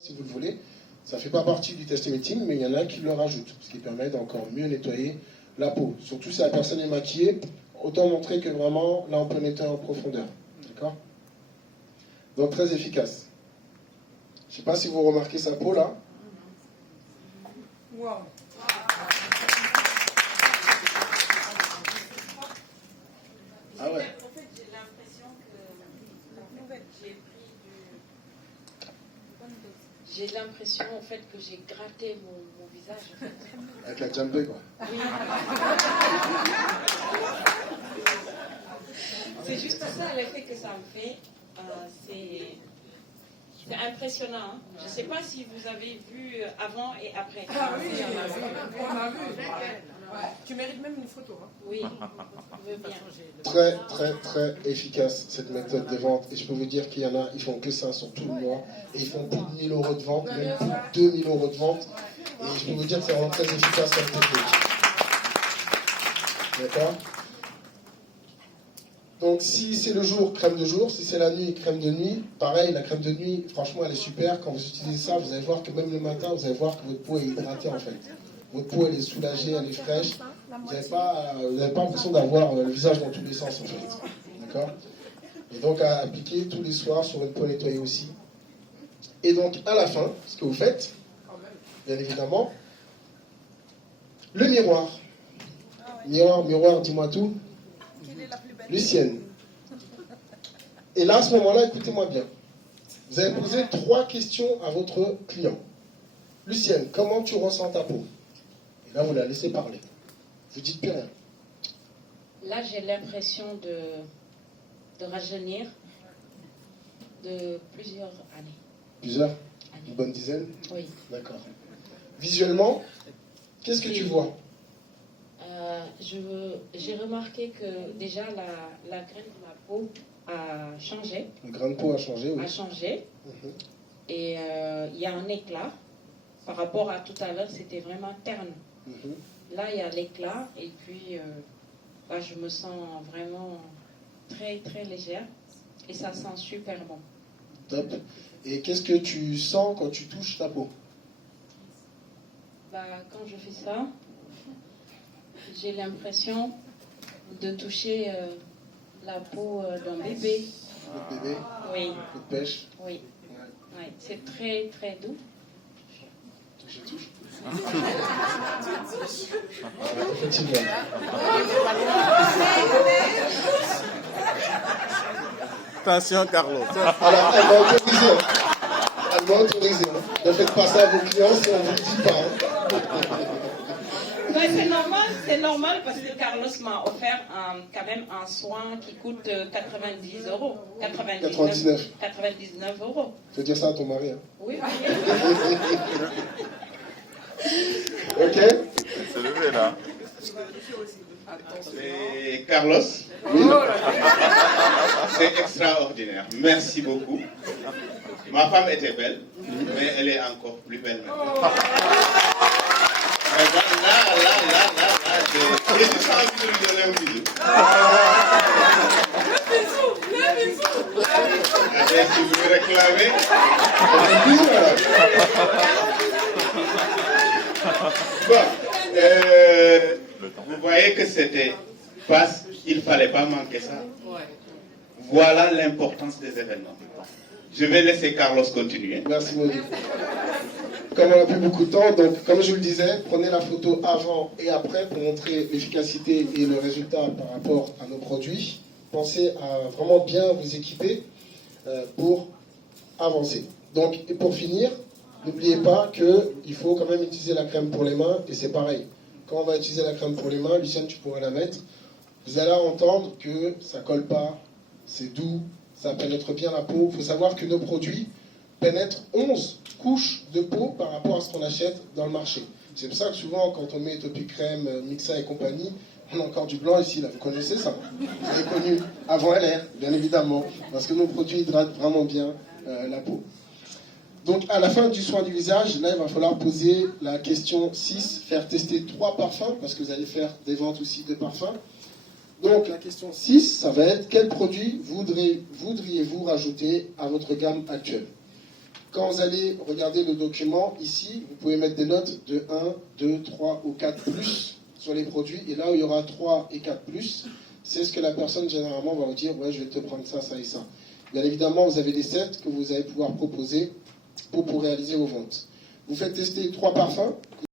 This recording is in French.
si vous le voulez. Ça ne fait pas partie du test meeting, mais il y en a qui le rajoutent, ce qui permet d'encore mieux nettoyer la peau. Surtout si la personne est maquillée, autant montrer que vraiment, là, on peut nettoyer en profondeur. D'accord? Donc, très efficace. Je ne sais pas si vous remarquez sa peau, là. Wow. Ah ouais. En fait, j'ai l'impression que j'ai l'impression en fait que j'ai gratté mon visage. En fait. Avec la jumpée, quoi. Oui. C'est juste ça l'effet que ça me fait. C'est impressionnant. Hein. Je ne sais pas si vous avez vu avant et après. Ah oui, on a vu. Ouais. Tu mérites même une photo. Hein. Oui, je veux bien. Très, très, très efficace, cette méthode de vente. Et je peux vous dire qu'il y en a, ils font que ça sur tout le mois. Et ils font plus de 1000 euros de vente, même plus de 2000 euros de vente. Et je peux vous dire que c'est vraiment très efficace comme technique. D'accord? Donc, si c'est le jour, crème de jour. Si c'est la nuit, crème de nuit. Pareil, la crème de nuit, franchement, elle est super. Quand vous utilisez ça, vous allez voir que même le matin, vous allez voir que votre peau est hydratée, en fait. Votre peau, elle est soulagée, elle est fraîche. Vous n'avez pas l'impression d'avoir le visage dans tous les sens, en fait. D'accord? Et donc, à appliquer tous les soirs sur une peau nettoyée aussi. Et donc, à la fin, ce que vous faites, bien évidemment, le miroir. Miroir, dis-moi tout. Lucienne. Et là, à ce moment-là, écoutez-moi bien. Vous allez poser 3 questions à votre client. Lucienne, comment tu ressens ta peau? Et là, vous la laissez parler. Vous dites plus rien. Là, j'ai l'impression de rajeunir de plusieurs années. Plusieurs? Une bonne dizaine? Oui. D'accord. Visuellement, qu'est-ce que tu vois? J'ai remarqué que déjà la graine de ma peau a changé. Le grain de peau a changé, oui. A changé. Mhm. Et il y a un éclat. Par rapport à tout à l'heure, c'était vraiment terne. Mhm. Là, il y a l'éclat. Et puis, je me sens vraiment très, très légère. Et ça sent super bon. Top. Et qu'est-ce que tu sens quand tu touches ta peau? Quand je fais ça, j'ai l'impression de toucher la peau d'un bébé. Le bébé? Oui. Le pêche? Oui. Ouais. Ouais. C'est très, très doux. Je touche. Effectivement. Attention, Carlos. Alors, elle m'a autorisé. Elle m'a autorisé. Ne faites pas ça à vos clients si on ne vous le dit pas. C'est normal parce que Carlos m'a offert quand même un soin qui coûte 90 euros. 99 euros. Faut dire ça à ton mari. Hein. Oui. Ok? C'est levé là. C'est Carlos. Oui. C'est extraordinaire. Merci beaucoup. Ma femme était belle, mais elle est encore plus belle maintenant. Là, j'ai juste envie de lui donner un bisou. Le bisou. Si vous me réclamez. Bon, vous voyez que c'était passe, il ne fallait pas manquer ça. Voilà l'importance des événements. Je vais laisser Carlos continuer. Merci, Maudit. Comme on n'a plus beaucoup de temps, donc comme je vous le disais, prenez la photo avant et après pour montrer l'efficacité et le résultat par rapport à nos produits. Pensez à vraiment bien vous équiper pour avancer. Donc, et pour finir, n'oubliez pas qu'il faut quand même utiliser la crème pour les mains, et c'est pareil. Quand on va utiliser la crème pour les mains, Lucienne, tu pourrais la mettre, vous allez entendre que ça colle pas, c'est doux, ça pénètre bien la peau. Il faut savoir que nos produits pénètrent 11 couches de peau par rapport à ce qu'on achète dans le marché. C'est pour ça que souvent, quand on met Topic Crème, Mixa et compagnie, on a encore du blanc ici, là. Vous connaissez ça? Vous avez connu avant LR, bien évidemment, parce que nos produits hydratent vraiment bien la peau. Donc, à la fin du soin du visage, là, il va falloir poser la question 6, faire tester 3 parfums, parce que vous allez faire des ventes aussi de parfums. Donc, la question 6, ça va être quel produit voudriez-vous rajouter à votre gamme actuelle? Quand vous allez regarder le document, ici, vous pouvez mettre des notes de 1, 2, 3 ou 4 plus sur les produits. Et là où il y aura 3 et 4 plus, c'est ce que la personne généralement va vous dire, ouais, je vais te prendre ça, ça et ça. Bien évidemment, vous avez des sets que vous allez pouvoir proposer pour réaliser vos ventes. Vous faites tester 3 parfums.